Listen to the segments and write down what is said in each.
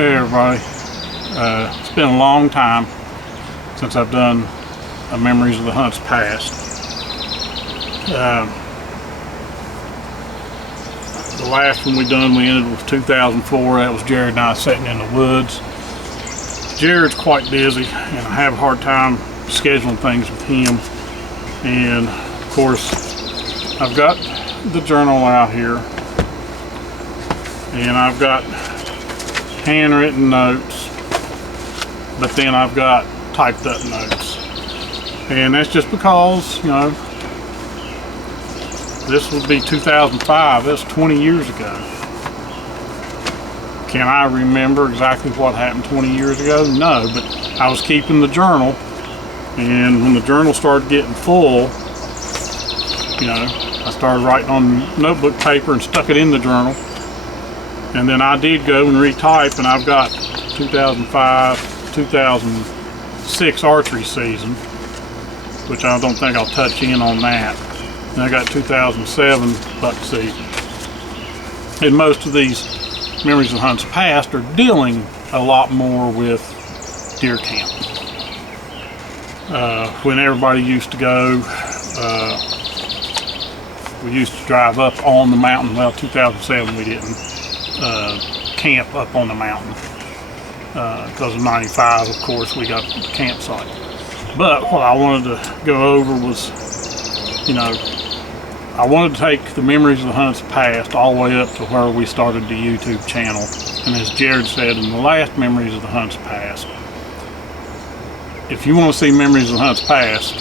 Hey everybody, it's been a long time since I've done a Memories of the Hunts Past. The last one we ended with 2004. That was Jared and I sitting in the woods. Jared's quite busy and I have a hard time scheduling things with him. And of course, I've got the journal out here and I've got handwritten notes, but then I've got typed up notes, and that's just because, you know, this would be 2005. That's 20 years ago. Can I remember exactly what happened 20 years ago? No, but I was keeping the journal, and when the journal started getting full, you know, I started writing on notebook paper and stuck it in the journal. And then I did go and retype, and I've got 2005, 2006 archery season, which I don't think I'll touch in on that. And I got 2007 buck season. And most of these Memories of the Hunts Past are dealing a lot more with deer camp. When everybody used to go, we used to drive up on the mountain. Well, 2007 we didn't. Camp up on the mountain because of 95, of course, we got the campsite. But what I wanted to go over was, you know, I wanted to take the Memories of the Hunts Past all the way up to where we started the YouTube channel. And as Jared said in the last Memories of the Hunts Past, if you want to see Memories of the Hunts Past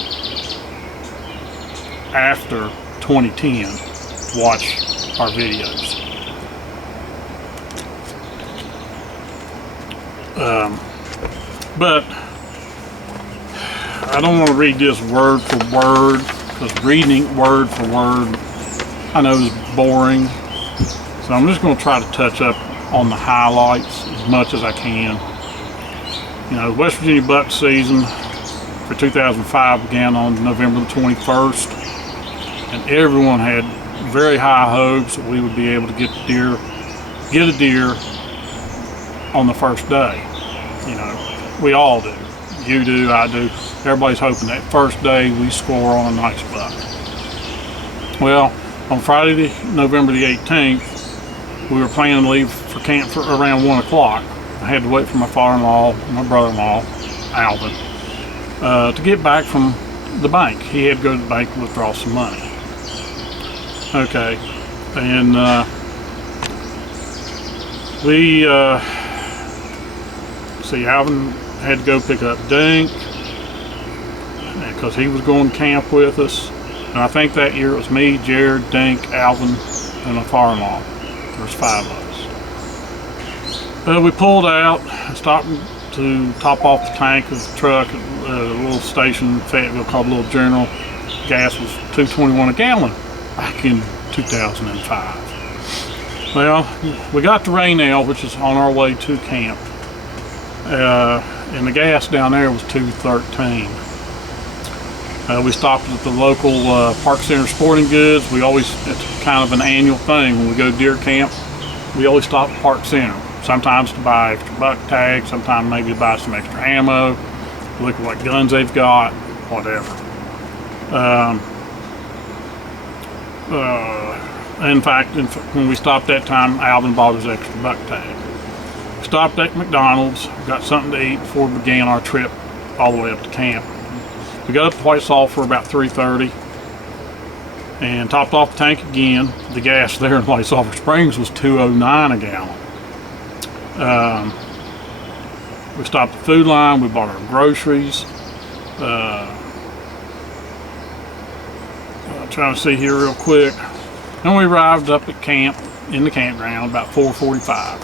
after 2010, watch our videos. But I don't want to read this word for word, because reading word for word I know is boring. So I'm just going to try to touch up on the highlights as much as I can. You know, West Virginia buck season for 2005 began on November the 21st, and everyone had very high hopes that we would be able to get a deer on the first day. You know, we all do. You do, I do. Everybody's hoping that first day we score on a nice buck. Well, on Friday, November the 18th, we were planning to leave for camp for around 1 o'clock. I had to wait for my father-in-law and my brother-in-law, Alvin, to get back from the bank. He had to go to the bank to withdraw some money. Okay, and Alvin had to go pick up Dink because he was going to camp with us. And I think that year it was me, Jared, Dink, Alvin, and my father-in-law. There was 5 of us. We pulled out, stopped to top off the tank of the truck at a little station in Fayetteville called Little General. Gas was $2.21 a gallon back in 2005. Well, we got to Raynell, which is on our way to camp. And the gas down there was $2.13. We stopped at the local Park Center Sporting Goods. It's kind of an annual thing when we go to deer camp. We always stop at Park Center, sometimes to buy extra buck tags, sometimes maybe to buy some extra ammo, look at what guns they've got, whatever. In fact, when we stopped that time, Alvin bought his extra buck tag. Stopped at McDonald's, got something to eat before we began our trip all the way up to camp. We got up to White Salt for about 3:30 and topped off the tank again. The gas there in White Sulphur Springs was $2.09 a gallon. We stopped at Food Line, we bought our groceries. Trying to see here real quick. And we arrived up at camp, in the campground, about 4:45.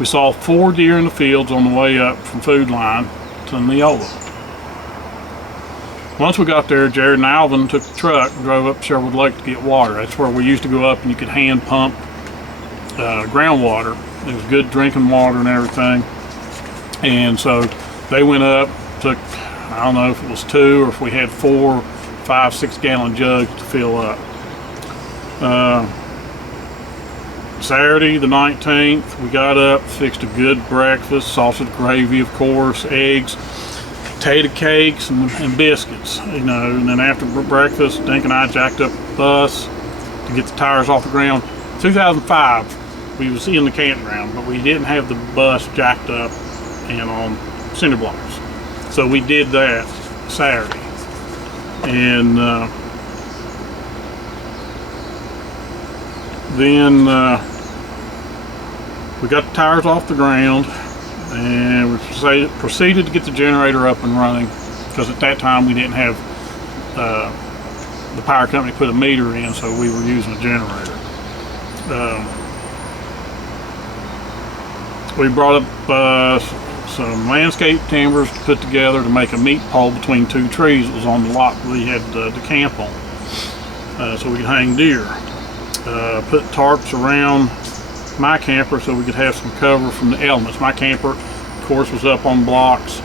We saw 4 deer in the fields on the way up from Food Line to Neola. Once we got there, Jared and Alvin took the truck and drove up Sherwood Lake to get water. That's where we used to go up and you could hand pump groundwater. It was good drinking water and everything. And so they went up, took, I don't know if it was 2 or if we had 4, 5, 6 gallon jugs to fill up. Saturday the 19th, we got up, fixed a good breakfast, sausage gravy, of course, eggs, potato cakes, and biscuits, you know. And then after breakfast, Dink and I jacked up the bus to get the tires off the ground. 2005, we was in the campground, but we didn't have the bus jacked up and on cinder blocks. So we did that Saturday. And then we got the tires off the ground, and we proceeded to get the generator up and running, because at that time we didn't have the power company put a meter in, so we were using a generator. We brought up some landscape timbers to put together to make a meat pole between two trees that was on the lot we had to camp on, so we could hang deer. Put tarps around my camper so we could have some cover from the elements. My camper, of course, was up on blocks,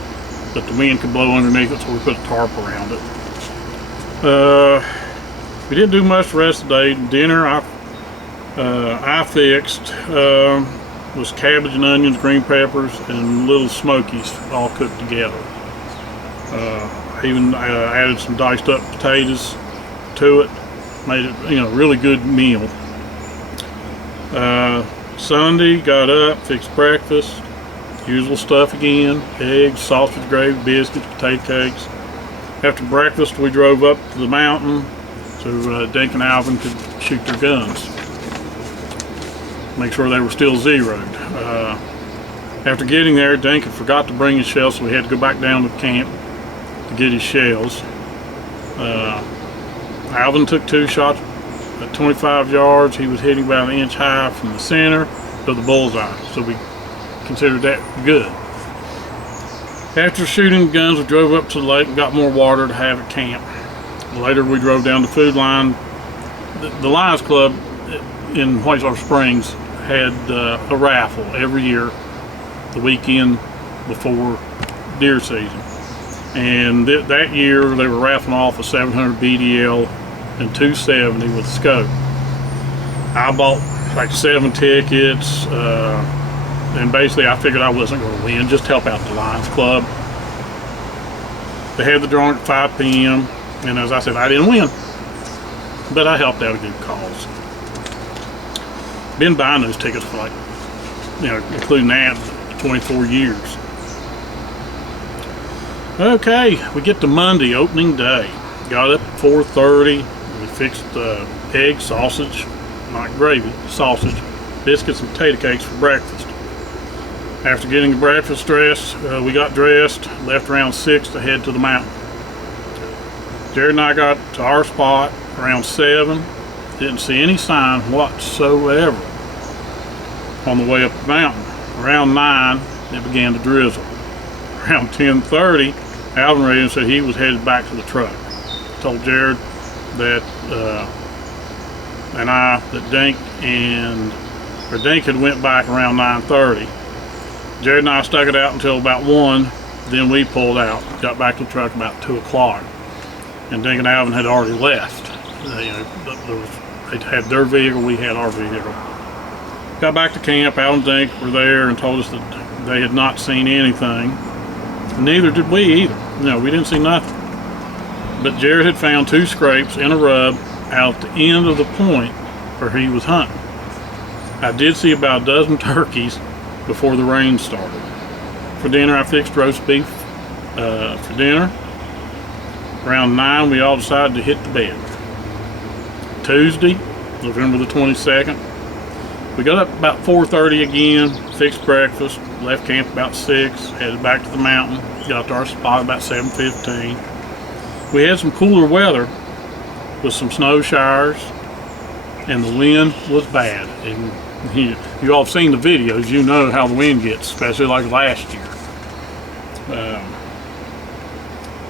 but the wind could blow underneath it, so we put a tarp around it. We didn't do much the rest of the day. Dinner I fixed was cabbage and onions, green peppers, and little smokies all cooked together. Even added some diced up potatoes to it. Made it, you know, a really good meal. Sunday, got up, fixed breakfast, usual stuff again, eggs, sausage gravy, biscuits, potato cakes. After breakfast, we drove up to the mountain so Dink and Alvin could shoot their guns. Make sure they were still zeroed. After getting there, Dink had forgot to bring his shells, so we had to go back down to the camp to get his shells. Alvin took 2 shots at 25 yards. He was hitting about 1 inch high from the center to the bullseye, so we considered that good. After shooting guns, we drove up to the lake and got more water to have at camp. Later, we drove down to Food Line. The Lions Club in Whitestar Springs had a raffle every year, the weekend before deer season. And that year, they were raffling off a 700 BDL and 270 with a scope. I bought like 7 tickets, and basically I figured I wasn't going to win, just help out the Lions Club. They had the drawing at 5 p.m. and as I said, I didn't win, but I helped out a good cause. Been buying those tickets for, like, you know, including that, 24 years. Okay, we get to Monday, opening day. Got up at 4:30. We fixed egg, sausage, not gravy, sausage, biscuits, and potato cakes for breakfast. After getting the breakfast dressed, we got dressed, left around 6 to head to the mountain. Jared and I got to our spot around 7. Didn't see any sign whatsoever on the way up the mountain. Around 9, it began to drizzle. Around 10:30, Alvin Ray said he was headed back to the truck. Told Jared that Dink had went back around 9:30. Jared and I stuck it out until about 1. Then we pulled out. Got back to the truck about 2 o'clock. And Dink and Alvin had already left. You know, they had their vehicle, we had our vehicle. Got back to camp. Alvin and Dink were there and told us that they had not seen anything. Neither did we either. No, we didn't see nothing. But Jared had found 2 scrapes and a rub out at the end of the point where he was hunting. I did see about a dozen turkeys before the rain started. For dinner, I fixed roast beef for dinner. Around 9, we all decided to hit the bed. Tuesday, November the 22nd, we got up about 4:30 again, fixed breakfast, left camp about 6, headed back to the mountain, got to our spot about 7:15. We had some cooler weather with some snow showers, and the wind was bad. And you all have seen the videos, you know how the wind gets, especially like last year.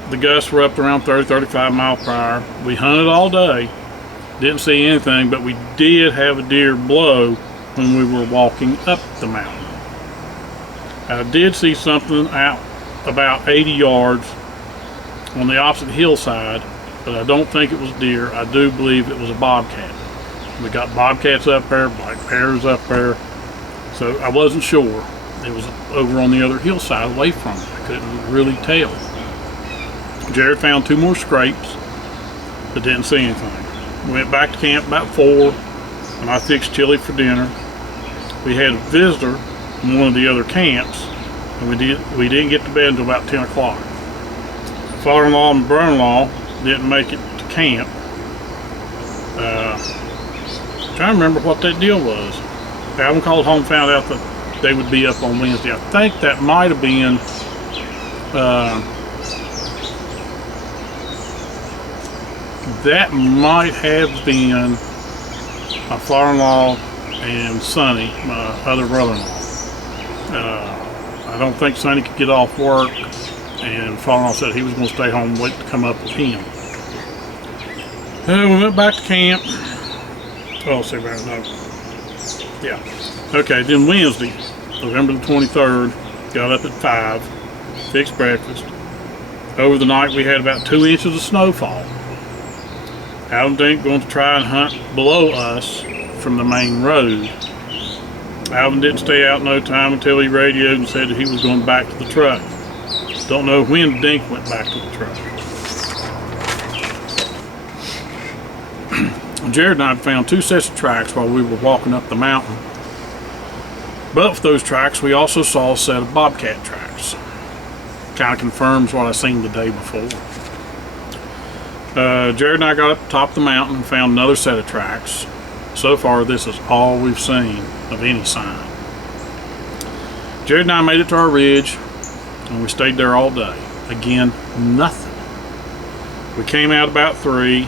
The gusts were up to around 30-35 miles per hour. We hunted all day, didn't see anything, but we did have a deer blow when we were walking up the mountain. I did see something out about 80 yards on the opposite hillside, but I don't think it was deer. I do believe it was a bobcat. We got bobcats up there, black bears up there. So I wasn't sure. It was over on the other hillside away from it. I couldn't really tell. Jared found 2 more scrapes, but didn't see anything. We went back to camp about 4, and I fixed chili for dinner. We had a visitor from one of the other camps, and we didn't get to bed until about 10 o'clock. Father-in-law and brother-in-law didn't make it to camp. Trying to remember what that deal was. Alvin called home, found out that they would be up on Wednesday. I think that might have been my father-in-law and Sonny, my other brother-in-law. I don't think Sonny could get off work, and father-in-law said he was going to stay home and wait to come up with him. We went back to camp. Oh, see, no. Yeah. Okay, then Wednesday, November the 23rd, got up at 5, fixed breakfast. Over the night, we had about 2 inches of snowfall. Alvin Dink going to try and hunt below us from the main road. Alvin didn't stay out no time until he radioed and said that he was going back to the truck. Don't know when Dink went back to the truck. Jared and I had found 2 sets of tracks while we were walking up the mountain. But with those tracks, we also saw a set of bobcat tracks. Kind of confirms what I seen the day before. Jared and I got up top of the mountain and found another set of tracks. So far, this is all we've seen of any sign. Jared and I made it to our ridge, and we stayed there all day. Again, nothing. We came out about 3.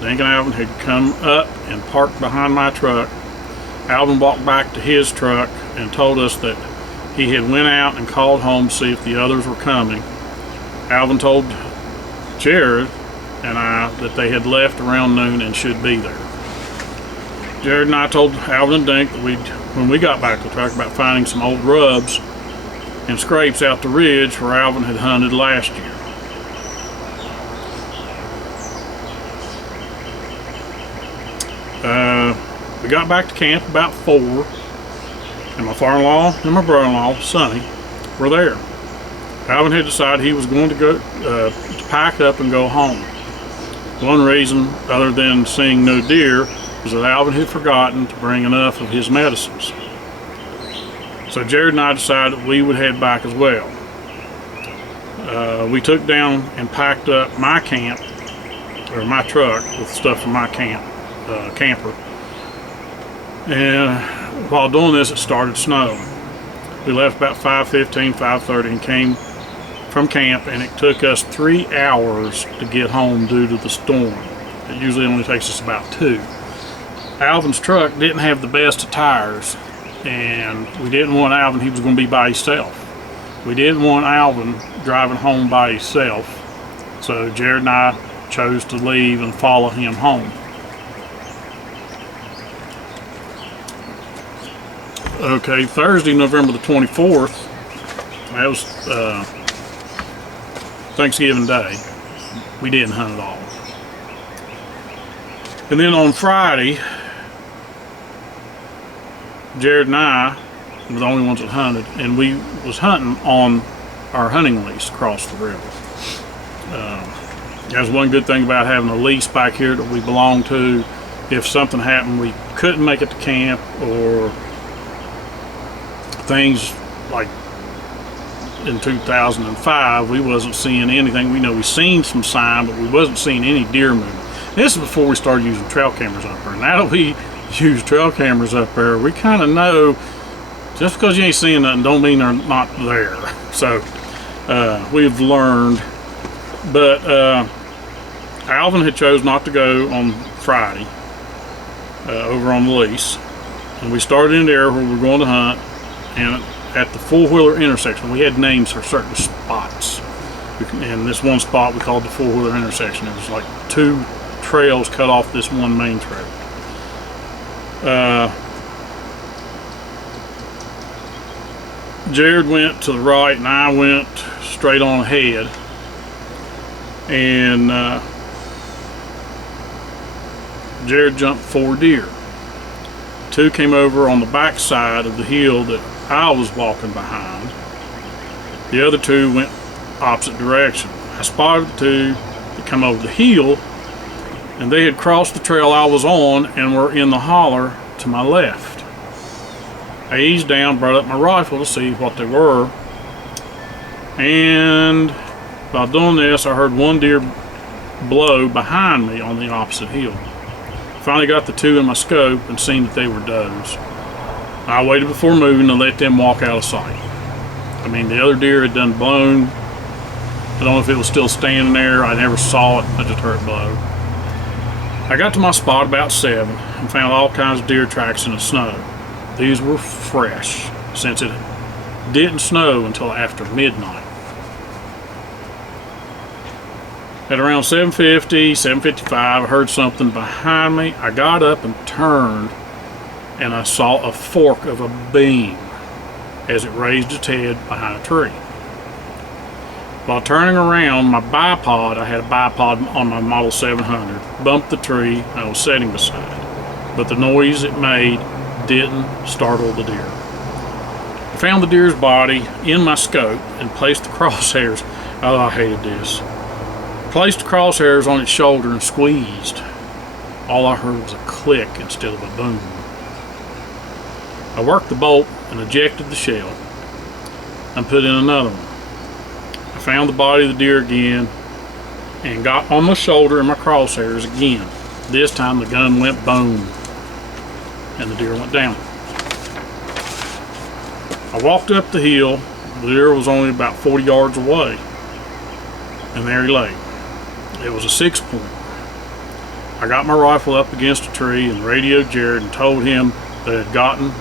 Dink and Alvin had come up and parked behind my truck. Alvin walked back to his truck and told us that he had went out and called home to see if the others were coming. Alvin told Jared and I that they had left around noon and should be there. Jared and I told Alvin and Dink that when we got back to the truck about finding some old rubs and scrapes out the ridge where Alvin had hunted last year. We got back to camp about 4, and my father-in-law and my brother-in-law, Sonny, were there. Alvin had decided he was going to go to pack up and go home. One reason, other than seeing no deer, was that Alvin had forgotten to bring enough of his medicines. So Jared and I decided that we would head back as well. We took down and packed up my camp, or my truck, with stuff from my camper. And while doing this, it started snowing. We left about 5:15, 5:30 and came from camp, and it took us 3 hours to get home due to the storm. It usually only takes us about 2. Alvin's truck didn't have the best of tires, and we didn't want Alvin, he was going to be by himself. We didn't want Alvin driving home by himself, so Jared and I chose to leave and follow him home. Okay, Thursday, November the 24th, that was Thanksgiving Day. We didn't hunt at all. And then on Friday, Jared and I were the only ones that hunted, and we was hunting on our hunting lease across the river. That's one good thing about having a lease back here that we belong to. If something happened, we couldn't make it to camp, or things like in 2005, we wasn't seeing anything. We know we seen some sign, but we wasn't seeing any deer movement. This is before we started using trail cameras up there. Now that we use trail cameras up there, we kind of know just because you ain't seeing nothing don't mean they're not there. So we've learned. But Alvin had chose not to go on Friday over on the lease, and we started in the area where we were going to hunt. And at the four-wheeler intersection, we had names for certain spots. And this one spot we called the four-wheeler intersection. It was like 2 trails cut off this one main trail. Jared went to the right and I went straight on ahead. And Jared jumped 4 deer. two came over on the back side of the hill that I was walking behind. The other two went opposite direction. I spotted the two that come over the hill, and they had crossed the trail I was on and were in the holler to my left. I eased down, brought up my rifle to see what they were, and while doing this, I heard one deer blow behind me on the opposite hill. Finally got the two in my scope and seen that they were does. I waited before moving to let them walk out of sight. I mean, the other deer had done blown. I don't know if it was still standing there. I never saw it. I just heard it blow. I got to my spot about 7 and found all kinds of deer tracks in the snow. These were fresh since it didn't snow until after midnight. At around 7:50, 7:55, I heard something behind me. I got up and turned, and I saw a fork of a beam as it raised its head behind a tree. While turning around, my bipod, I had a bipod on my Model 700, bumped the tree I was sitting beside, but the noise it made didn't startle the deer. I found the deer's body in my scope and placed the crosshairs. Oh, I hated this. Placed the crosshairs on its shoulder and squeezed. All I heard was a click instead of a boom. I worked the bolt and ejected the shell and put in another one. I found the body of the deer again and got on my shoulder and my crosshairs again. This time the gun went boom and the deer went down. I walked up the hill. The deer was only about 40 yards away, and there he lay. It was a 6-point. I got my rifle up against a tree and radioed Jared and told him that I had gotten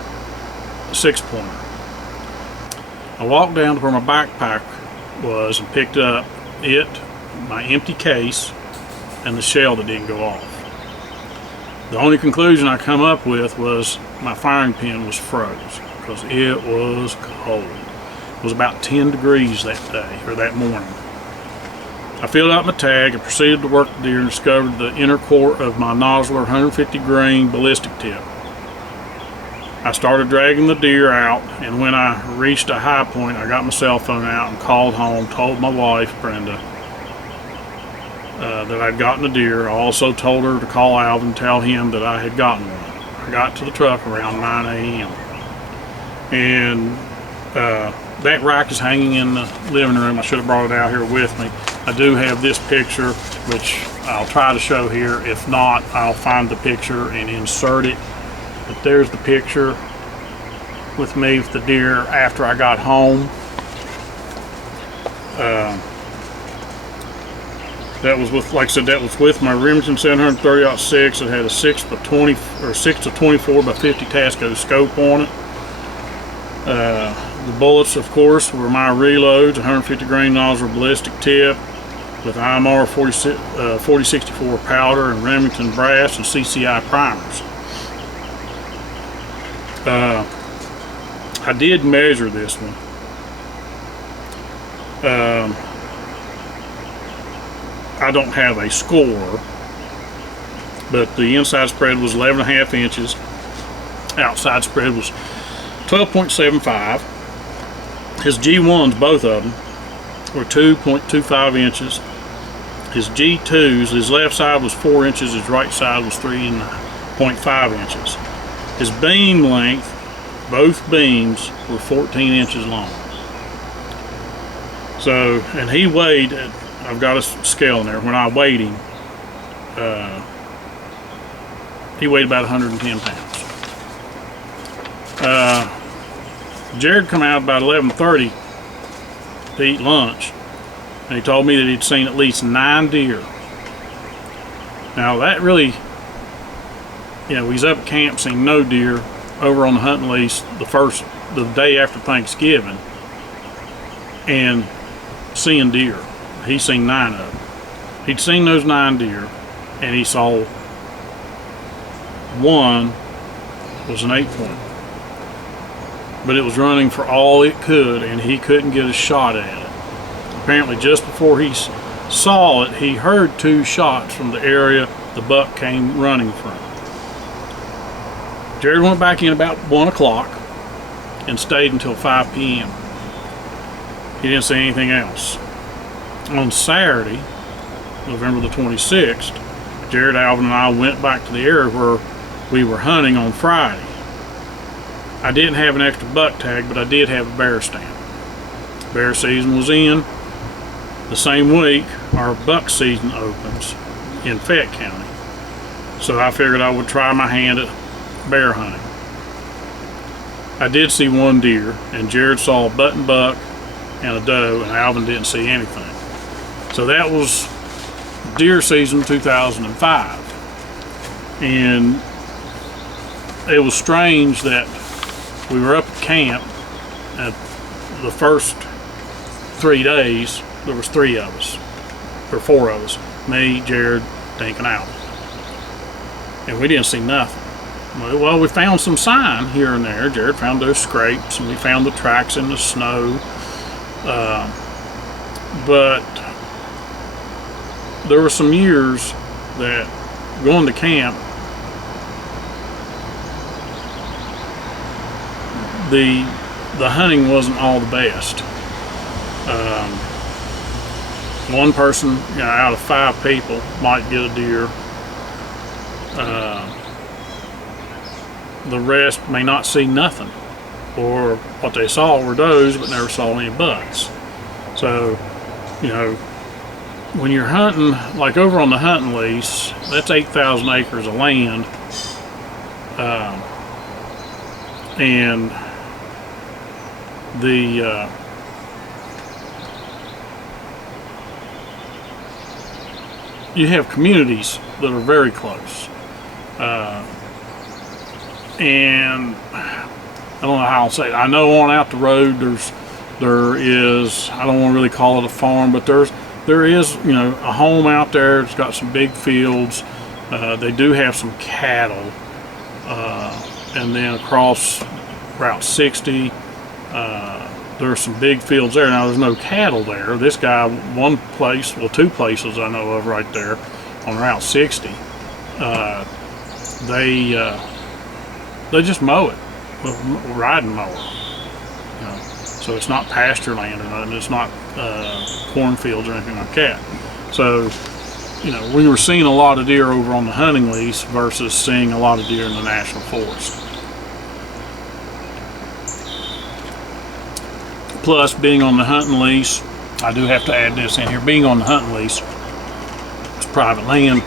a 6-pointer. I walked down to where my backpack was and picked up my empty case, and the shell that didn't go off. The only conclusion I come up with was my firing pin was froze because it was cold. It was about 10 degrees that day, or that morning. I filled out my tag and proceeded to work the deer and discovered the inner core of my Nosler 150 grain ballistic tip. I started dragging the deer out, and when I reached a high point, I got my cell phone out and called home, told my wife, Brenda, that I'd gotten a deer. I also told her to call Alvin and tell him that I had gotten one. I got to the truck around 9 a.m. and that rack is hanging in the living room. I should have brought it out here with me. I do have this picture, which I'll try to show here. If not, I'll find the picture and insert it. But there's the picture with me with the deer after I got home. That was with, like I said, that was with my Remington 730-06. It had a 6 to 24 by 50 Tasco scope on it. The bullets, of course, were my reloads, 150 grain Nosler ballistic tip with IMR 4064 powder and Remington brass and CCI primers. I did measure this one. I don't have a score, but the inside spread was 11.5 inches. Outside spread was 12.75. His G1s, both of them, were 2.25 inches. His G2s, his left side was 4 inches, his right side was 3.5 inches. His beam length, both beams, were 14 inches long. So, and he weighed, I've got a scale in there, when I weighed him, he weighed about 110 pounds. Jared come out about 11:30 to eat lunch, and he told me that he'd seen at least 9 deer. Now that really, he's up at camp, seen no deer, over on the hunting lease the day after Thanksgiving, and seeing deer. He's seen 9 of them. He'd seen those 9 deer, and he saw one was an 8-point. But it was running for all it could, and he couldn't get a shot at it. Apparently just before he saw it, he heard 2 shots from the area the buck came running from. Jared went back in about 1 o'clock and stayed until 5 p.m. He didn't see anything else. On Saturday, November the 26th, Jared, Alvin, and I went back to the area where we were hunting on Friday. I didn't have an extra buck tag, but I did have a bear stamp. Bear season was in. The same week, our buck season opens in Fayette County. So I figured I would try my hand at bear hunting. I did see one deer, and Jared saw a button buck and a doe, and Alvin didn't see anything. So that was deer season 2005. And it was strange that we were up at camp at the first 3 days. There was 3 of us, or 4 of us, me, Jared, Dink, and Alvin. And we didn't see nothing. Well, we found some sign here and there. Jared found those scrapes, and we found the tracks in the snow. But there were some years that going to camp, the hunting wasn't all the best. One person, out of 5 people might get a deer. The rest may not see nothing, or what they saw were does but never saw any bucks. So, when you're hunting, like over on the hunting lease, that's 8,000 acres of land, and you have communities that are very close, and I don't know how I'll say it. I know on out the road there is, I don't want to really call it a farm, but there is a home out there. It's got some big fields. They do have some cattle, and then across Route 60 there's some big fields there. Now there's no cattle there. This guy, one place, well, 2 places I know of right there on Route 60, they just mow it with a riding mower. So it's not pasture land or nothing. It's not cornfields or anything like that. So we were seeing a lot of deer over on the hunting lease versus seeing a lot of deer in the national forest. Plus, being on the hunting lease, I do have to add this in here, being on the hunting lease, it's private land.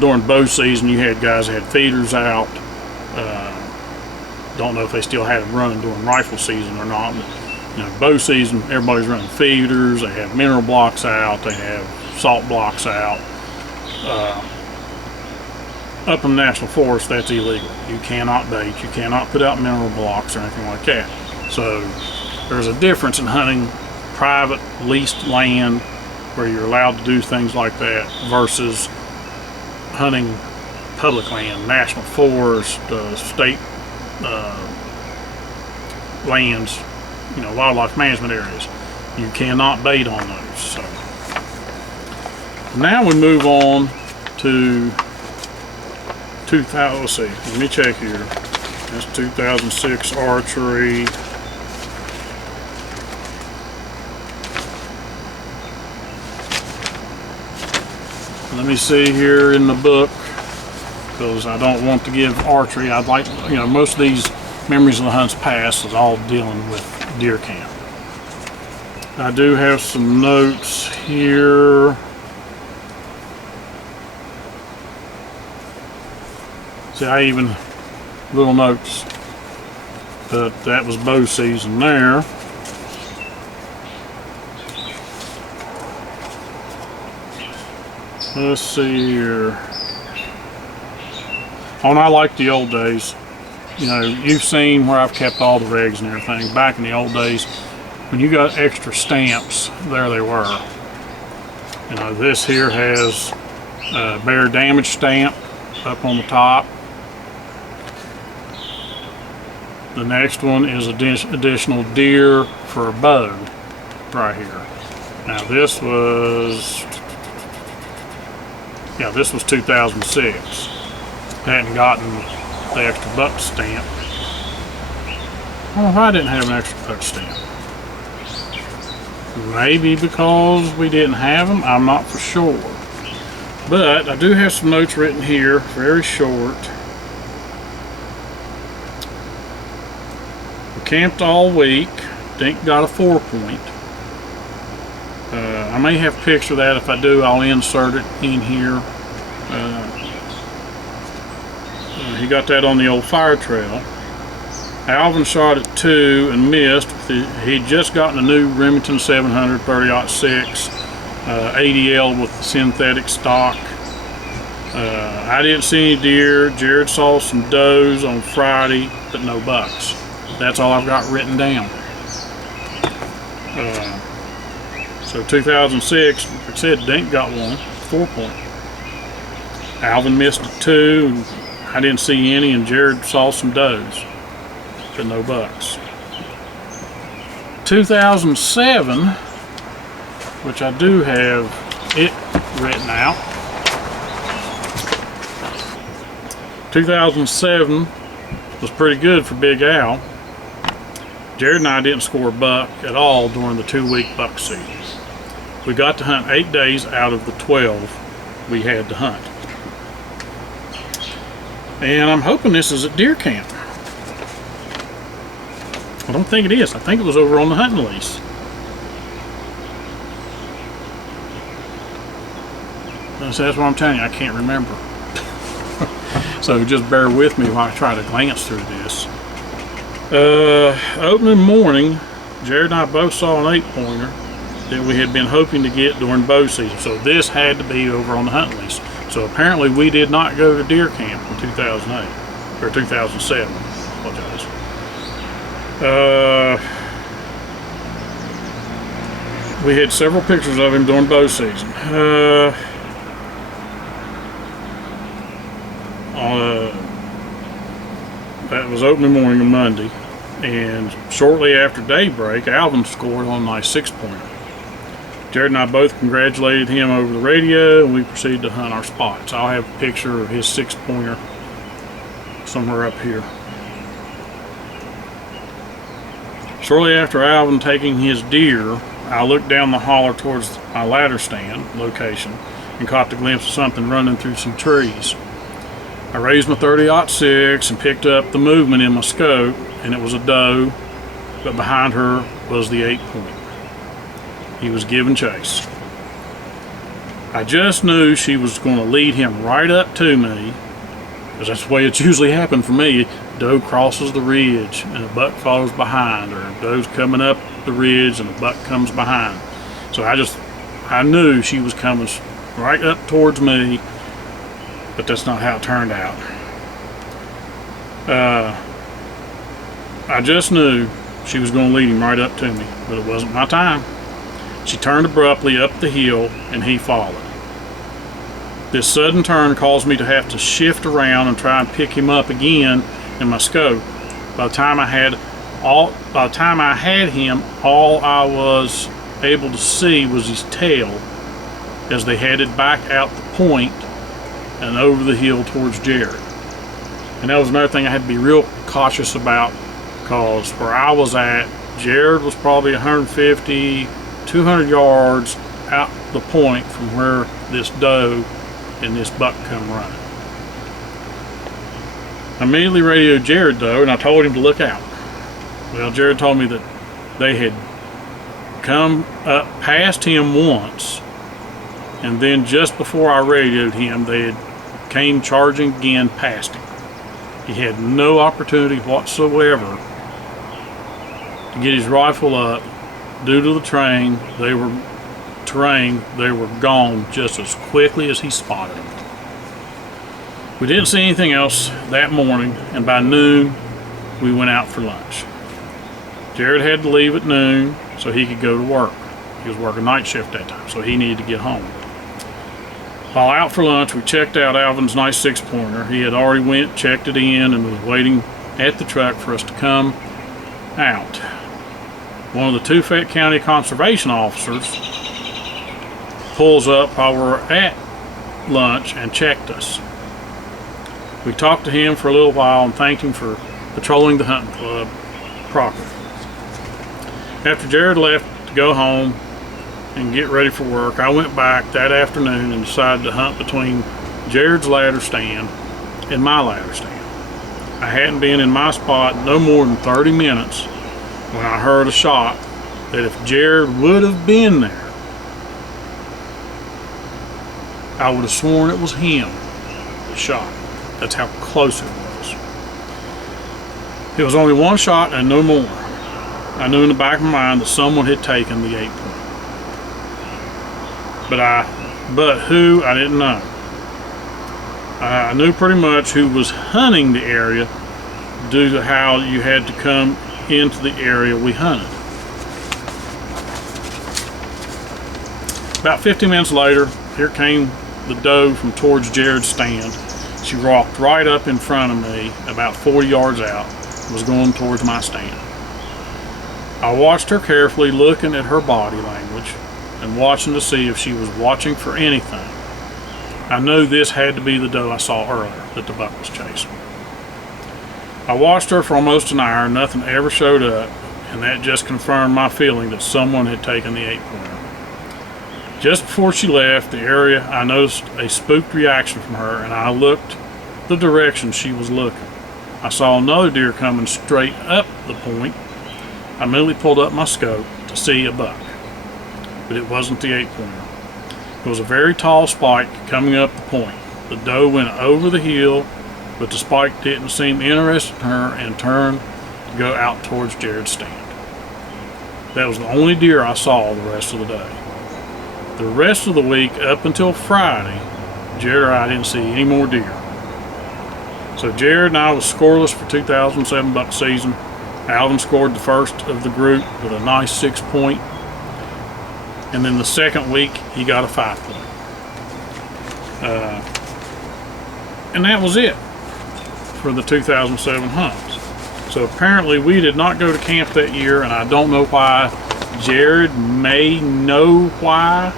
During bow season, you had guys that had feeders out. Don't know if they still had them running during rifle season or not, but bow season, everybody's running feeders. They have mineral blocks out, they have salt blocks out. Up in the national forest, that's illegal. You cannot bait, you cannot put out mineral blocks or anything like that. So there's a difference in hunting private leased land where you're allowed to do things like that versus hunting public land, national forest, state lands, wildlife management areas. You cannot bait on those. So now we move on to 2000. Let's see. Let me check here. That's 2006 archery. Let me see here in the book, because I don't want to give archery. I'd like, most of these memories of the hunts past is all dealing with deer camp. I do have some notes here. See, I even, little notes, but that was bow season there. Let's see here. Oh, and I like the old days. You've seen where I've kept all the regs and everything. Back in the old days, when you got extra stamps, there they were. This here has a bear damage stamp up on the top. The next one is additional deer for a bow right here. Now this was 2006. Hadn't gotten the extra buck stamp. I don't know if I didn't have an extra buck stamp. Maybe because we didn't have them, I'm not for sure. But I do have some notes written here, very short. We camped all week. Dink got a 4-point. I may have a picture of that. If I do, I'll insert it in here. He got that on the old fire trail. Alvin shot at 2 and missed. He'd just gotten a new Remington 700 30-06 ADL with the synthetic stock. I didn't see any deer. Jared saw some does on Friday, but no bucks. That's all I've got written down. So 2006, like I said, Dink got one, 4-point. Alvin missed a 2, and I didn't see any, and Jared saw some does, but no bucks. 2007, which I do have it written out. 2007 was pretty good for Big Al. Jared and I didn't score a buck at all during the 2-week buck season. We got to hunt 8 days out of the 12 we had to hunt. And I'm hoping this is at deer camp. I don't think it is. I think it was over on the hunting lease. That's what I'm telling you, I can't remember. So just bear with me while I try to glance through this. Opening morning, Jared and I both saw an 8-pointer that we had been hoping to get during bow season. So this had to be over on the hunting lease. So apparently we did not go to deer camp in 2008, or 2007, apologize. We had several pictures of him during bow season. That was opening morning of Monday, and shortly after daybreak, Alvin scored on my 6-pointer. Jared and I both congratulated him over the radio, and we proceeded to hunt our spots. I'll have a picture of his 6-pointer somewhere up here. Shortly after Alvin taking his deer, I looked down the holler towards my ladder stand location and caught the glimpse of something running through some trees. I raised my 30-06 and picked up the movement in my scope, and it was a doe, but behind her was the 8-point. He was giving chase. I just knew she was going to lead him right up to me, because that's the way it's usually happened for me. Doe crosses the ridge and a buck follows behind, or doe's coming up the ridge and a buck comes behind. So I knew she was coming right up towards me, but that's not how it turned out. I just knew she was going to lead him right up to me, but it wasn't my time. She turned abruptly up the hill, and he followed. This sudden turn caused me to have to shift around and try and pick him up again in my scope. By the time I had him, all I was able to see was his tail as they headed back out the point and over the hill towards Jared. And that was another thing I had to be real cautious about, because where I was at, Jared was probably 150, 200 yards out the point from where this doe and this buck come running. I immediately radioed Jared though, and I told him to look out. Well, Jared told me that they had come up past him once, and then just before I radioed him, they had came charging again past him. He had no opportunity whatsoever to get his rifle up due to the terrain. They were gone just as quickly as he spotted them. We didn't see anything else that morning, and by noon we went out for lunch. Jared had to leave at noon so he could go to work. He was working night shift that time, so he needed to get home. While out for lunch, we checked out Alvin's nice 6-pointer. He had already went, checked it in, and was waiting at the truck for us to come out. One of the Tufet County conservation officers pulls up while we're at lunch and checked us. We talked to him for a little while and thanked him for patrolling the hunting club properly. After Jared left to go home and get ready for work, I went back that afternoon and decided to hunt between Jared's ladder stand and my ladder stand. I hadn't been in my spot no more than 30 minutes when I heard a shot that if Jared would have been there, I would have sworn it was him that shot. That's how close it was. It was only one shot and no more. I knew in the back of my mind that someone had taken the 8-point. But who, I didn't know. I knew pretty much who was hunting the area due to how you had to come into the area we hunted. About 15 minutes later, here came the doe from towards Jared's stand. She walked right up in front of me, about 40 yards out, and was going towards my stand. I watched her carefully, looking at her body language and watching to see if she was watching for anything. I knew this had to be the doe I saw earlier that the buck was chasing. I watched her for almost an hour, nothing ever showed up, and that just confirmed my feeling that someone had taken the 8-pointer. Just before she left the area, I noticed a spooked reaction from her, and I looked the direction she was looking. I saw another deer coming straight up the point. I immediately pulled up my scope to see a buck, but it wasn't the 8-pointer. It was a very tall spike coming up the point. The doe went over the hill, but the spike didn't seem interested in her and turned to go out towards Jared's stand. That was the only deer I saw the rest of the day. The rest of the week, up until Friday, Jared and I didn't see any more deer. So Jared and I was scoreless for 2007 buck season. Alvin scored the first of the group with a nice 6-point. And then the second week, he got a 5-point. And that was it for the 2007 hunts. So apparently we did not go to camp that year, and I don't know why. Jared may know why.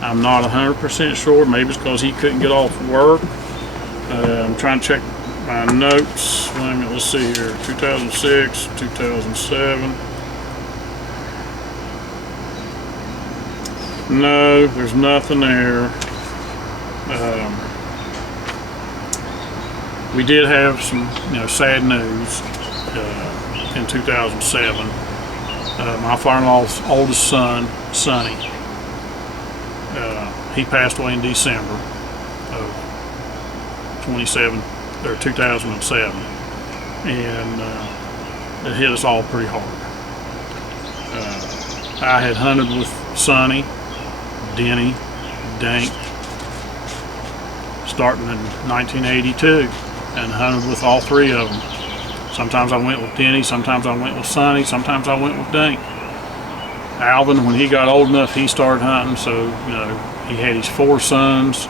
I'm not 100% sure. Maybe it's because he couldn't get off work. I'm trying to check my notes. Let's see here. 2006, 2007. No, there's nothing there. We did have some, sad news in 2007. My father-in-law's oldest son, Sonny, he passed away in December of 2007, and it hit us all pretty hard. I had hunted with Sonny, Denny, Dank, starting in 1982, and hunted with all three of them. Sometimes I went with Denny, sometimes I went with Sonny, sometimes I went with Dank. Alvin, when he got old enough, he started hunting, so he had his 4 sons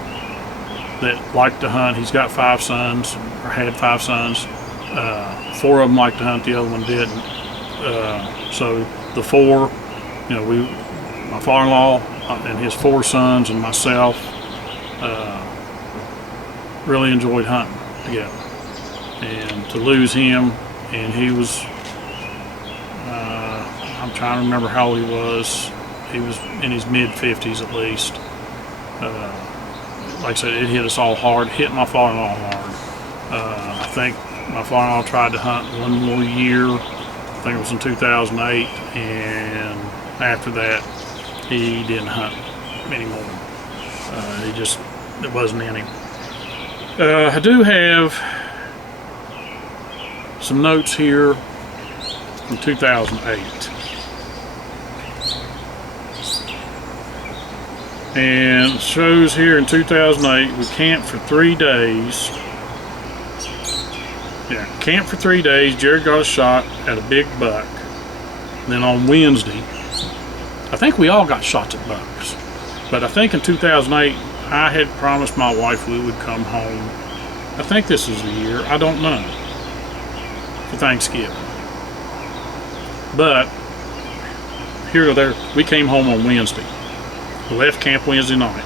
that liked to hunt. He's got 5 sons, or had 5 sons. 4 of them liked to hunt, the other one didn't. So the 4, my father-in-law and his 4 sons and myself really enjoyed hunting together. And to lose him, and he was, I'm trying to remember how old he was in his mid-50s at least. Like I said, it hit us all hard, hit my father-in-law hard. I think my father-in-law tried to hunt one more year. I think it was in 2008, and after that, he didn't hunt anymore. It wasn't in him. I do have some notes here from 2008. And it shows here in 2008, we camped for 3 days. Yeah, camped for 3 days. Jared got a shot at a big buck. And then on Wednesday, I think we all got shots at bucks. But I think in 2008, I had promised my wife we would come home. I think this is the year, I don't know, for Thanksgiving. But here or there, we came home on Wednesday. We left camp Wednesday night.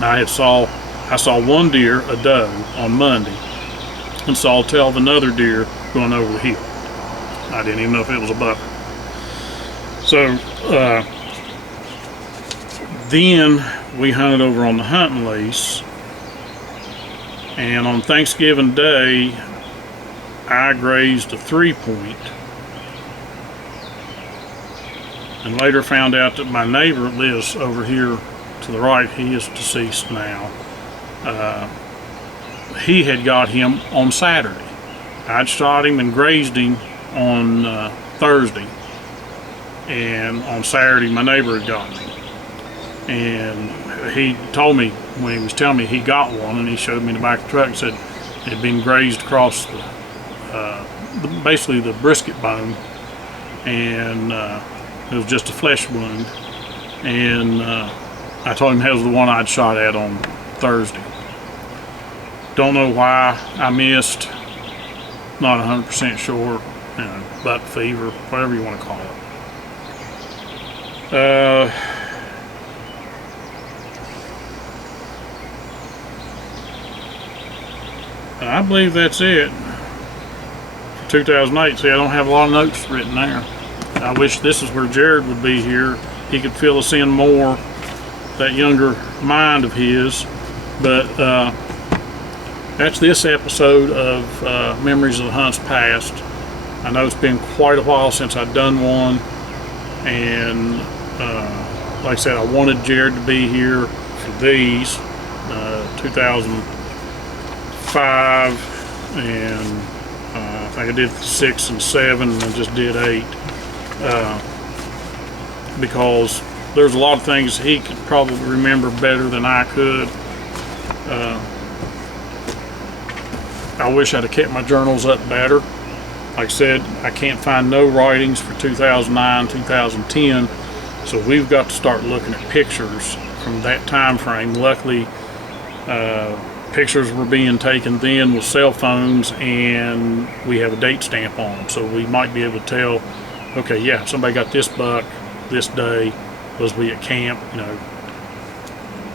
I saw one deer, a doe, on Monday, and saw a tail of another deer going over the hill. I didn't even know if it was a buck. So then we hunted over on the hunting lease, and on Thanksgiving Day I grazed a 3-point, and later found out that my neighbor that lives over here to the right, he is deceased now, he had got him on Saturday. I'd shot him and grazed him on Thursday, and on Saturday my neighbor had gotten him. And he told me, when he was telling me he got one, and he showed me in the back of the truck and said it had been grazed across basically the brisket bone, and it was just a flesh wound. And I told him that was the one I'd shot at on Thursday. Don't know why I missed, not 100% sure, buck fever, whatever you want to call it. I believe that's it for 2008. See, I don't have a lot of notes written there. I wish this is where Jared would be here. He could fill us in more, that younger mind of his. But that's this episode of Memories of the Hunts Past. I know it's been quite a while since I've done one, and like I said, I wanted Jared to be here for these 2005, and I think I did 6 and 7, and I just did 8, because there's a lot of things he could probably remember better than I could. I wish I'd have kept my journals up better. Like I said, I can't find no writings for 2009, 2010, so we've got to start looking at pictures from that time frame. Luckily, pictures were being taken then with cell phones, and we have a date stamp on them, so we might be able to tell, okay, yeah, somebody got this buck this day, was we at camp,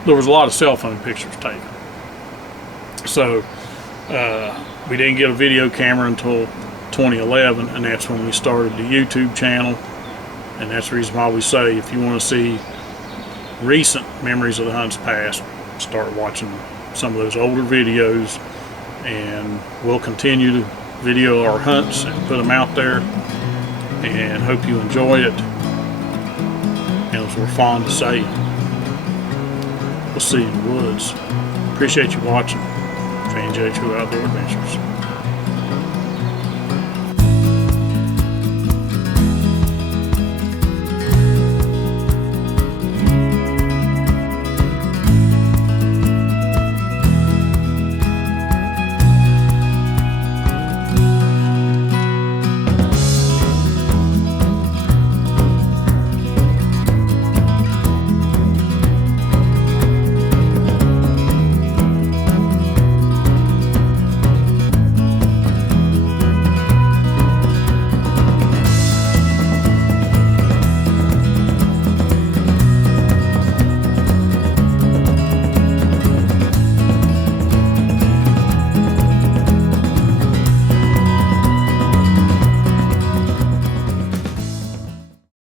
There was a lot of cell phone pictures taken. So we didn't get a video camera until 2011, and that's when we started the YouTube channel. And that's the reason why we say, if you want to see recent Memories of the Hunts Past, start watching some of those older videos, and we'll continue to video our hunts and put them out there, and hope you enjoy it. And as we're fond to say, we'll see you in the woods. Appreciate you watching Fan J True Outdoor Adventures.